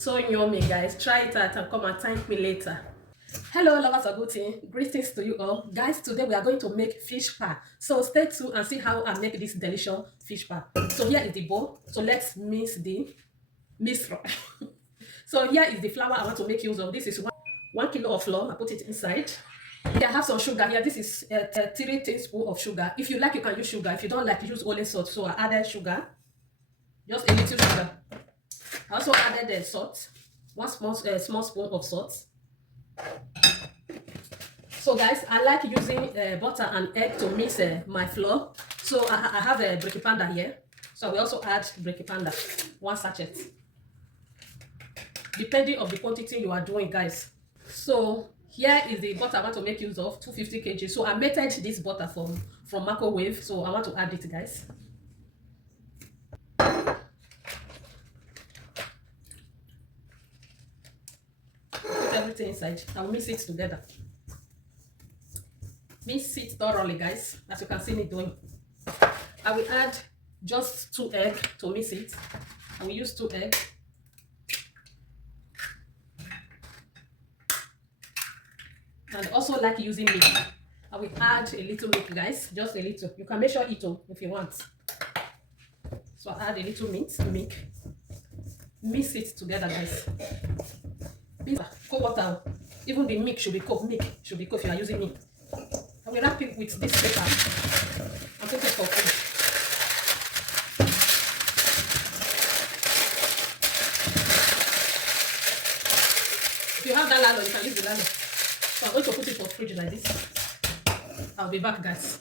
So yummy, guys. Try it out and come and thank me later. Hello lovers of good thing, greetings to you all. Guys, today we are going to make fish pie. So stay tuned and see how I make this delicious fish pie. So here is the bowl. So let's mix the mixture. So here is the flour I want to make use of. This is 1 kilo of flour. I put it inside. Here I have some sugar. Here this is 3 tablespoons of sugar. If you like, you can use sugar. If you don't like, use only salt. So I added sugar, just a little sugar. I also added the salt, one small spoon of salt. So guys, I like using butter and egg to mix my flour. So I have a breaking panda here. So we also add breaking panda, 1 sachet, depending on the quantity you are doing, guys. So here is the butter I want to make use of, 250 kg. So I melted this butter from microwave. So I want to add it, guys. Put everything inside. I will mix it together. Mix it thoroughly, guys, as you can see me doing. I will add just 2 eggs to mix it. I will use 2 eggs. And also like using milk. I will add a little milk, guys, just a little. You can measure it if you want. So I add a little milk. Mix it together, guys. Cold water. Even the milk should be cold. Milk should be cold if you are using milk. I will wrap it with this paper and put it for food. If you have that lalo, you can use the lalo. So I'm going to put it for fridge like this. I'll be back, guys.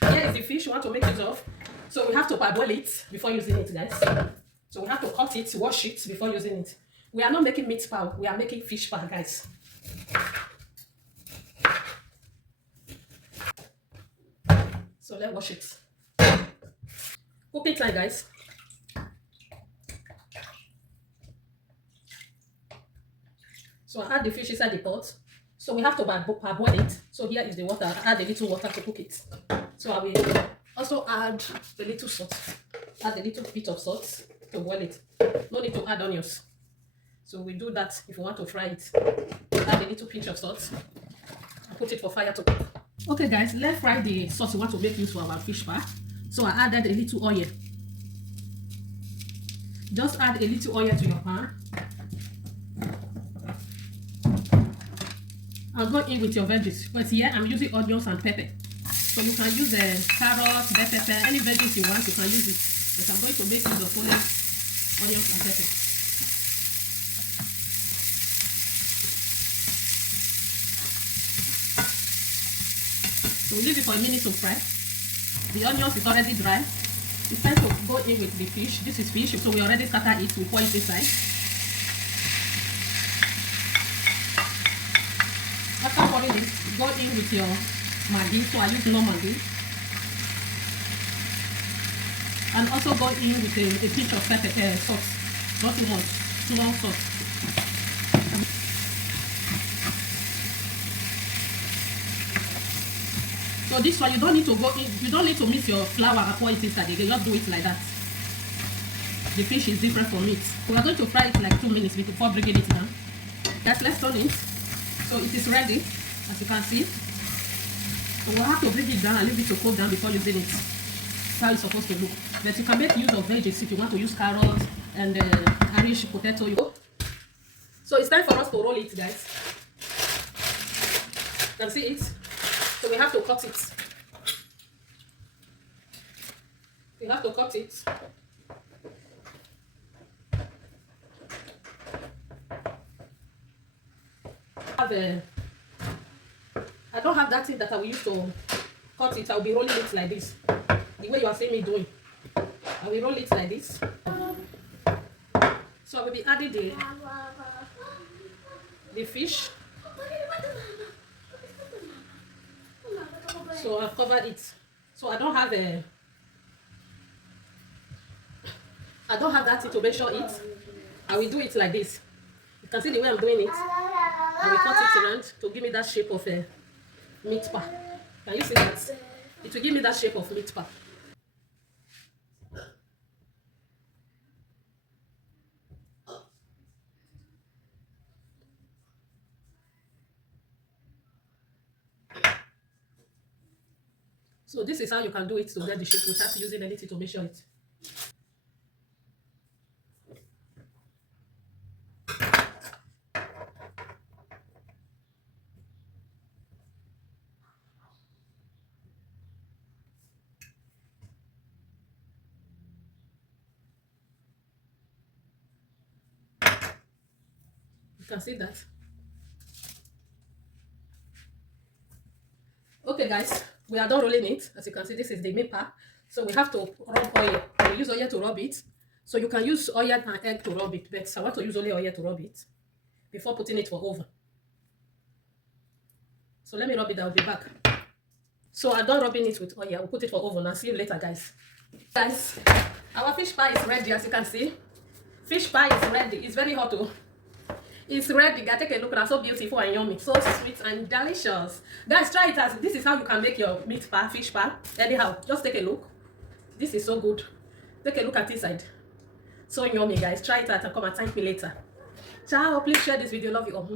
Here is the fish you want to make use of. So we have to parboil it before using it, guys. So we have to cut it, wash it before using it. We are not making meat pie, we are making fish pie, guys. So let's wash it. Cook it like, guys. So I add the fish inside the pot. So we have to parboil it. So here is the water. I add a little water to cook it. So I will also add a little salt. Add a little bit of salt to boil it. No need to add onions. So we do that if you want to fry it. Add a little pinch of salt and put it for fire to cook. Okay, guys, let's fry the sauce we want to make use for our fish pie. So I added a little oil. Just add a little oil to your pan. I'll go in with your veggies. But here I'm using onions and pepper. So you can use carrots, bell pepper, any veggies you want, you can use it. But I'm going to make use of only onions and pepper. So we leave it for a minute to fry. The onions is already dry. It's time to go in with the fish. This is fish, so we already scatter it. We pour it inside. After pouring it, go in with your Maggi. So I use no Maggi. And also go in with a pinch of pepper, salt. Not too much, small salt. So this one, you don't need to go in, you don't need to mix your flour and pour it inside again. Just do it like that. The fish is different from meat. We are going to fry it like 2 minutes before bringing it down. Let's turn it. So it is ready, as you can see. So we'll have to bring it down and leave it to cool down before using it. That's how it's supposed to look. But you can make use of veggies if you want to use carrots and Irish potato. So it's time for us to roll it, guys. You can see it. So we have to cut it. We have to cut it. I don't have that thing that I will use to cut it. I will be rolling it like this. The way you are seeing me doing. I will roll it like this. So I will be adding the fish. So I've covered it. So I don't have that thing to measure it. I will do it like this. You can see the way I'm doing it. I will cut it around to give me that shape of a meat pie. Can you see that? It will give me that shape of meat pie. So this is how you can do it to get the shape without using anything to measure it. You can see that. Okay guys, we are done rolling it. As you can see, this is the maple. So we have to rub oil. We use oil to rub it. So you can use oil and egg to rub it, but I want to use only oil to rub it before putting it for oven. So let me rub it, I'll be back. So I'm done rubbing it with oil. We'll put it for oven. I'll see you later, guys. Guys, our fish pie is ready, as you can see. Fish pie is ready. It's very hot too. It's ready. Guys, take a look. It's so beautiful and yummy. So sweet and delicious. Guys, try it as this is how you can make your meat pie, fish pie. Anyhow, just take a look. This is so good. Take a look at inside. So yummy, guys. Try it out and come and thank me later. Ciao. Please share this video. Love you all.